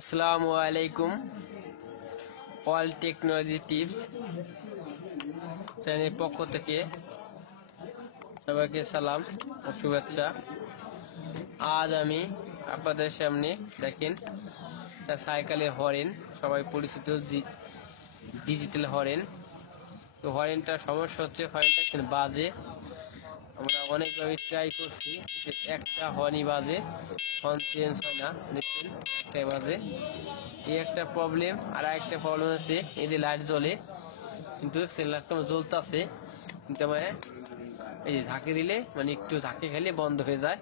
আসসালামু আলাইকুম। All technology tips চ্যানেলের পক্ষ থেকে সবাইকে সালাম ও শুভেচ্ছা। আজ আমি আপনাদের সামনে দেখেন সাইকেলের হরেন, সবাই পরিচিত ডিজিটাল হরেন। তো হরেনটার সমস্যা হচ্ছে হরেনটা কিন্তু বাজে। আমরা অনেকভাবে ট্রাই করছি, একটা হর্নই বাজে, হর্ন চেঞ্জ হয় না। দেখুন একটাই বাজে, এই একটা প্রবলেম। আর একটা প্রবলেম আছে, এই যে লাইট জ্বলে কিন্তু সেই লাইটটা জ্বলতেছে, কিন্তু মানে এই যে ঝাঁকি দিলে মানে একটু ঝাঁকি খেলে বন্ধ হয়ে যায়।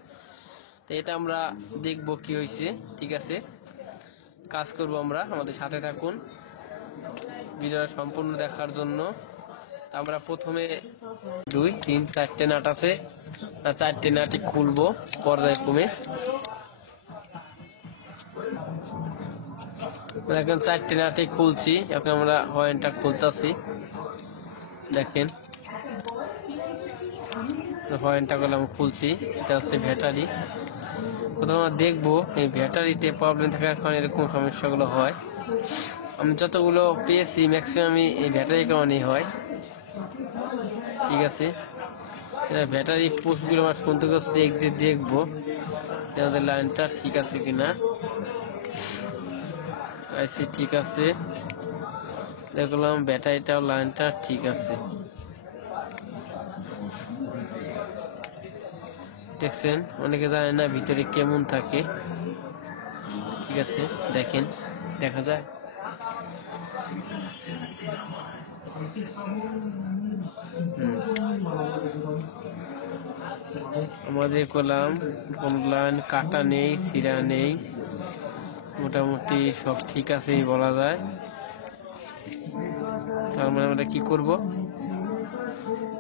তো এটা আমরা দেখবো কি হয়েছে। ঠিক আছে, কাজ করব আমরা, আমাদের সাথে থাকুন ভিডিওটা সম্পূর্ণ দেখার জন্য। আমরা প্রথমে 2, 3, 4টে নাট আছে, 4টে নাটই খুলবো পর্যায়ক্রমে। এখন 4টে নাটই খুলছি, এখন আমরা হর্নটা খুলতেছি। দেখেন হর্নটা করলাম খুলছি, এটা হচ্ছে ব্যাটারি। প্রথমে আমরা দেখবো এই ব্যাটারিতে প্রবলেম থাকার কারণে এরকম সমস্যাগুলো হয়। আমি যতগুলো পেয়েছি ম্যাক্সিমামই এই ব্যাটারি কারণেই হয়। ঠিক আছে, ব্যাটারি পোস্টগুলো আমার ফোন থেকে চেক দিয়ে দেখবো আমাদের লাইনটা ঠিক আছে কিনা। আইসি ঠিক আছে, দেখলাম ব্যাটারিটাও লাইনটা ঠিক আছে। দেখছেন, অনেকে জানে না ভিতরে কেমন থাকে। ঠিক আছে, দেখেন, দেখা যায়। আমাদের কলাম কোন লাইন কাটা নেই, সিরা নেই, মোটামুটি সব ঠিক আছে বলা যায়। তার মানে আমরা কি করব,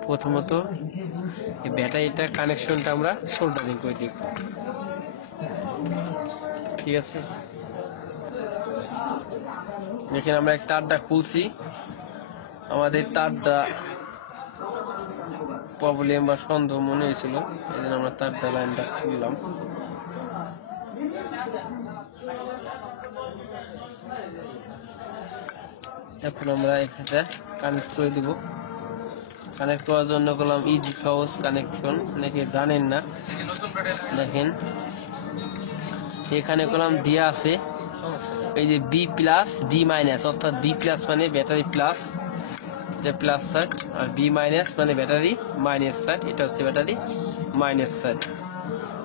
প্রথমত এই ব্যাটারিটা কানেকশনটা আমরা সোল্ডারিং করে দিব। ঠিক আছে, দেখেন আমরা এক তারটা খুলছি, আমাদের তারটা প্রবলেম বা সন্দেহ মনে হয়েছিল, এই জন্য আমরা তারটা লাইনটা খুললাম। এখন আমরা এখানটা কানেক্ট করে দিব। কানেক্ট করার জন্য করলাম ইজি সহজ কানেকশন, অনেকে জানেন না। দেখেন এখানে করলাম দিয়া আছে এই যে বি প্লাস বি মাইনাস, অর্থাৎ বি প্লাস মানে ব্যাটারি প্লাস, এটা প্লাস সাইড, আর বি মাইনাস মানে ব্যাটারি মাইনাস সাইড, এটা হচ্ছে ব্যাটারি মাইনাস সাইড।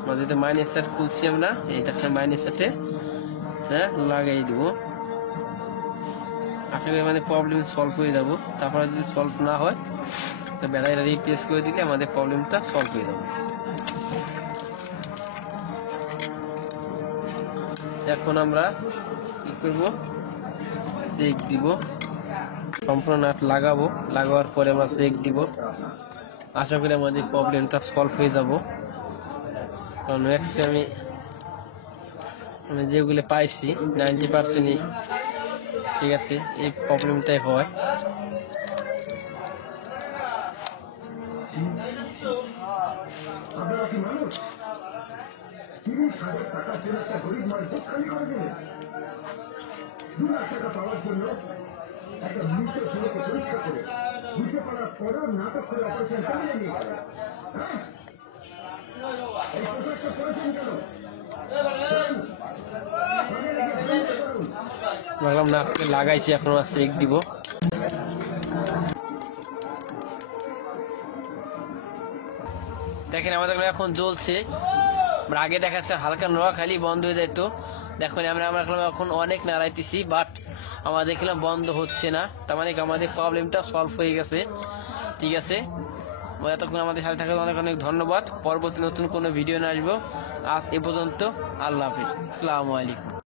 আমরা যেটা মাইনাস সাইড খুলছি আমরা, এই দেখেন মাইনাস সাইডে লাগাই দিব। আশা করি আমাদের প্রবলেম সলভ হয়ে যাব। তারপরে যদি সলভ না হয় ব্যাটারিটা রিপ্লেস করে দিলে আমাদের প্রবলেমটা সলভ হয়ে যাবে। এখন আমরা কি করবো, চেক দিব, সম্পূর্ণ নাট লাগাবো। লাগাবার পরে আমরা চেক দিব। আশা করি আমাদের প্রবলেমটা সলভ হয়ে যাব। কারণ ম্যাক্সিমাম আমি যেগুলো পাইছি 90%ই ঠিক আছে, এই প্রবলেমটাই হয়। ভাবলাম নাটকে লাগাইছি, এখন আমরা চেক দিব। দেখেন আমাদের এখন জ্বলছে। আগে দেখাচ্ছে হালকা নোয়া খালি বন্ধ হয়ে যেত, দেখুন আমরা এখন অনেক নাড়াইতেছি, বাট আমরা দেখলাম বন্ধ হচ্ছে না। তার মানে আমাদের প্রবলেমটা সলভ হয়ে গেছে। ঠিক আছে, এতক্ষণ আমাদের সাথে থাকার অনেক অনেক ধন্যবাদ। পরবর্তী নতুন কোনো ভিডিও নিয়ে আসবো। আজ এ পর্যন্ত, আল্লাহ হাফিজ, আসসালামু আলাইকুম।